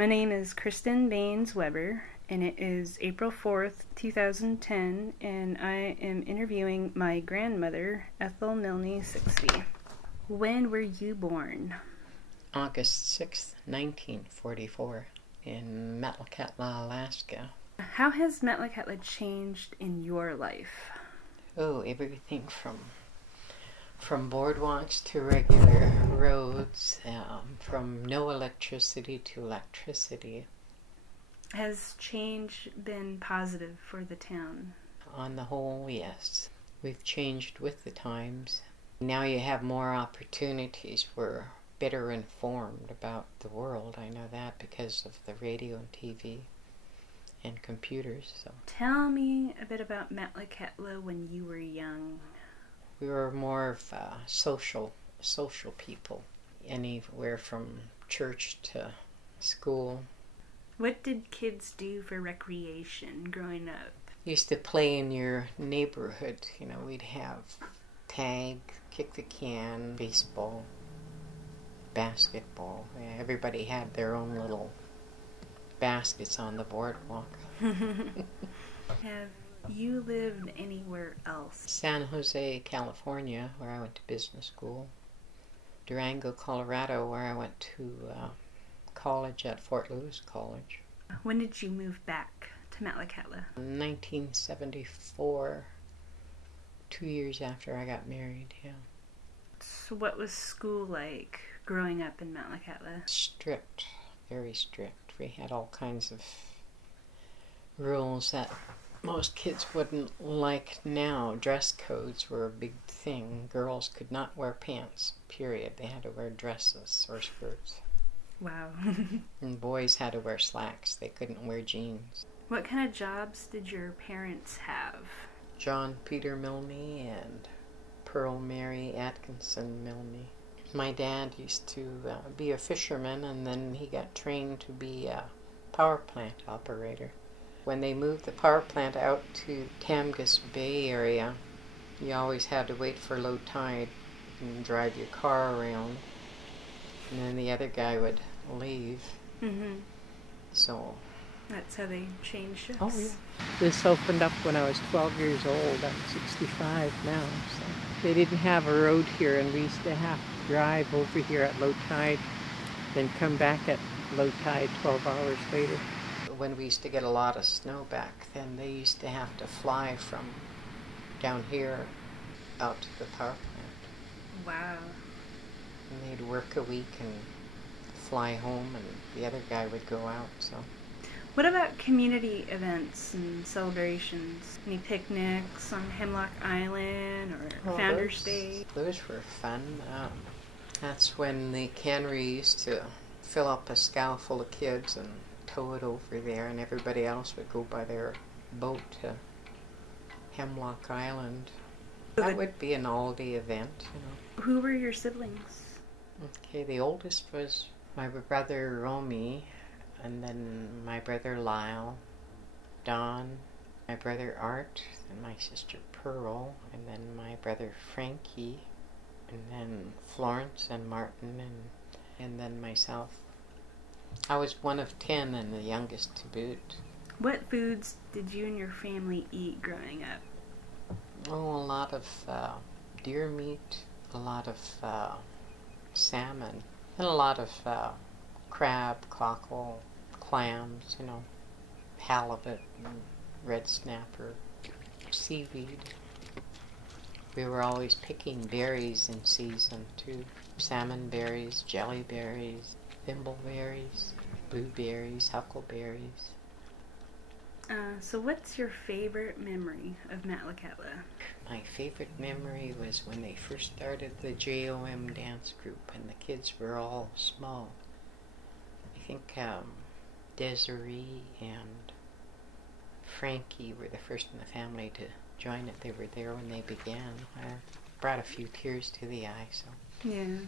My name is Keristyn Weber, and it is April 4th, 2010, and I am interviewing my grandmother, Ethel Sixbey. When were you born? August 6th, 1944, in Metlakatla, Alaska. How has Metlakatla changed in your life? Oh, everything from boardwalks to regular roads, from no electricity to electricity. Has change been positive for the town? On the whole, yes. We've changed with the times. Now you have more opportunities. We're better informed about the world. I know that because of the radio and TV and computers. So. Tell me a bit about Metlakatla when you were young. We were more of social people, anywhere from church to school. What did kids do for recreation growing up? Used to play in your neighborhood. You know, we'd have tag, kick the can, baseball, basketball. Everybody had their own little baskets on the boardwalk. Have you lived anywhere else? San Jose, California, where I went to business school. Durango, Colorado, where I went to college at Fort Lewis College. When did you move back to Metlakatla? 1974, 2 years after I got married, yeah. So what was school like growing up in Metlakatla? Strict, very strict. We had all kinds of rules that most kids wouldn't like now. Dress codes were a big thing. Girls could not wear pants, period. They had to wear dresses or skirts. Wow. And boys had to wear slacks. They couldn't wear jeans. What kind of jobs did your parents have? John Peter Milne and Pearl Mary Atkinson Milne. My dad used to be a fisherman, and then he got trained to be a power plant operator. When they moved the power plant out to Tamgus Bay area, you always had to wait for low tide and drive your car around. And then the other guy would leave. Mm-hmm. So that's how they changed shifts. Oh, yeah. This opened up when I was 12 years old. I'm 65 now. So they didn't have a road here, and we used to have to drive over here at low tide, then come back at low tide 12 hours later. When we used to get a lot of snow back then, they used to have to fly from down here out to the power plant. Wow. And they'd work a week and fly home, and the other guy would go out. So. What about community events and celebrations? Any picnics on Hemlock Island or Founders Day? Those were fun. That's when the cannery used to fill up a scow full of kids and tow it over there, and everybody else would go by their boat to Hemlock Island. That would be an all-day event, you know. Who were your siblings? Okay, the oldest was my brother Romy, and then my brother Lyle, Don, my brother Art, and my sister Pearl, and then my brother Frankie, and then Florence and Martin, and then myself. I was one of 10 and the youngest to boot. What foods did you and your family eat growing up? Oh, a lot of deer meat, a lot of salmon, and a lot of crab, cockle, clams, you know, halibut, and red snapper, seaweed. We were always picking berries in season too. Salmon berries, jelly berries, thimbleberries, blueberries, huckleberries. So what's your favorite memory of Metlakatla? My favorite memory was when they first started the JOM dance group, and the kids were all small. I think Desiree and Frankie were the first in the family to join it. They were there when they began. I brought a few tears to the eye. So. Yeah.